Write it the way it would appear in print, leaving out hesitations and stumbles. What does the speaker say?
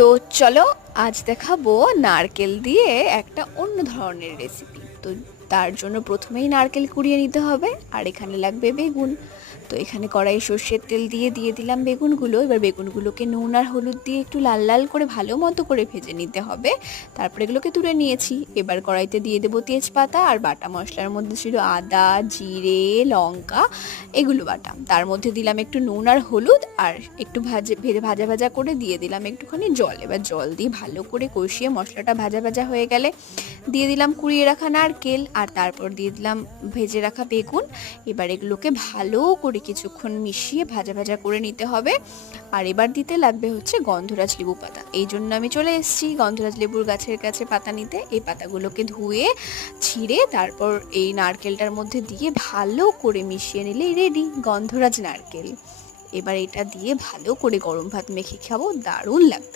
তো চলো আজ দেখাবো নারকেল দিয়ে একটা অন্য ধরনের রেসিপি। তো তার জন্য প্রথমেই নারকেল কুড়িয়ে নিতে হবে, আর এখানে লাগবে বেগুন। তো এখানে কড়াই সর্ষের তেল দিয়ে দিলাম বেগুনগুলো। এবার বেগুনগুলোকে নুন আর হলুদ দিয়ে একটু লাল লাল করে ভালো মতো করে ভেজে নিতে হবে। তারপরে এগুলোকে তুলে নিয়েছি। এবার কড়াইতে দিয়ে দেবো তেজপাতা, আর বাটা মশলার মধ্যে ছিল আদা, জিরে, লঙ্কা, এগুলো বাটা। তার মধ্যে দিলাম একটু নুন আর হলুদ, আর একটু ভাজা ভাজা করে দিয়ে দিলাম একটুখানি জল। এবার জল দিয়ে ভালো করে কষিয়ে মশলাটা ভাজা ভাজা হয়ে গেলে দিয়ে দিলাম কুড়িয়ে রাখা নারকেল, আর তারপর দিয়ে দিলাম ভেজে রাখা বেগুন। এবার এগুলোকে ভালো করে কিছুক্ষণ মিশিয়ে ভাজা ভাজা করে নিতে হবে। আর এবার দিতে লাগবে হচ্ছে গন্ধরাজ লেবু পাতা। এই জন্য আমি চলে এসেছি গন্ধরাজ লেবুর গাছের কাছে পাতা নিতে। এই পাতাগুলোকে ধুয়ে ছিঁড়ে তারপর এই নারকেলটার মধ্যে দিয়ে ভালো করে মিশিয়ে নিলেই রেডি গন্ধরাজ নারকেল। এবার এটা দিয়ে ভালো করে গরম ভাত মেখে খাবো, দারুণ লাগবে।